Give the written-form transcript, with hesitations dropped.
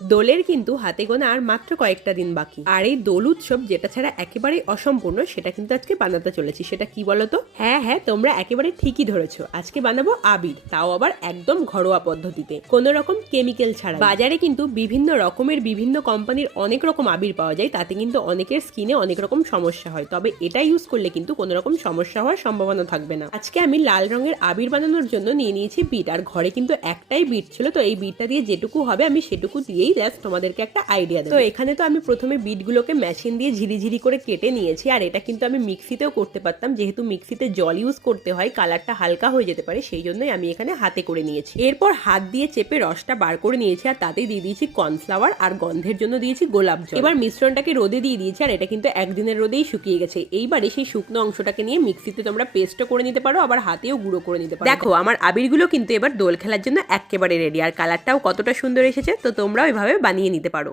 দোলের কিন্তু হাতে গোনা আর মাত্র কয়েকটা দিন বাকি, আর এই দোল উৎসব যেটা ছাড়া একেবারেই অসম্পূর্ণ সেটা কিন্তু আজকে বানাতে চলেছি। সেটা কি বলতো? হ্যাঁ হ্যাঁ, তোমরা একেবারে ঠিকই ধরেছো, আজকে বানাবো আবির, তাও আবার একদম ঘরোয়া পদ্ধতিতে, কোনো রকম কেমিক্যাল ছাড়া। বাজারে কিন্তু বিভিন্ন রকমের বিভিন্ন কোম্পানির অনেক রকম আবির পাওয়া যায়, তাতে কিন্তু অনেকের স্কিনে অনেক রকম সমস্যা হয়, তবে এটা ইউজ করলে কিন্তু কোনো রকম সমস্যা হওয়ার সম্ভাবনা থাকবে না। আজকে আমি লাল রঙের আবির বানানোর জন্য নিয়ে নিয়েছি বিট, আর ঘরে কিন্তু একটাই বিট ছিল, তো এই বিটটা দিয়ে যেটুকু হবে আমি সেটুকু দিয়েই জাস্ট তোমাদেরকে একটা আইডিয়া দেবো। তো এখানে তো আমি প্রথমে বিটগুলোকে মেশিন দিয়ে ঝিরিঝিরি করে কেটে নিয়েছি, আর এটা কিন্তু আমি মিক্সিতেও করতে পারতাম, যেহেতু মিক্সিতে জল ইউজ করতে হয়, কালারটা হালকা হয়ে যেতে পারে, সেই জন্যই আমি এখানে হাতে করে নিয়েছি। এরপর হাত দিয়ে চেপে রসটা বার করে নিয়েছি, আর তাতেই দিয়ে দিয়েছি কর্নফ্লাওয়ার, আর গন্ধের জন্য দিয়েছি গোলাপ জল। এবার মিশ্রণটাকে রোদে দিয়ে দিয়েছি, আর এটা কিন্তু একদিনের রোদেই শুকিয়ে গেছে। এইবারে সেই শুকনো অংশটাকে নিয়ে মিক্সিতে তোমরা পেস্টও করে নিতে পারো, আবার হাতেও গুঁড়ো করে নিতে পারো। দেখো আমার আবিরগুলো কিন্তু এবার দোল খেলার জন্য একেবারে রেডি, আর কালারটাও কতটা সুন্দর এসেছে, তো তোমরাও এভাবে বানিয়ে নিতে পারো।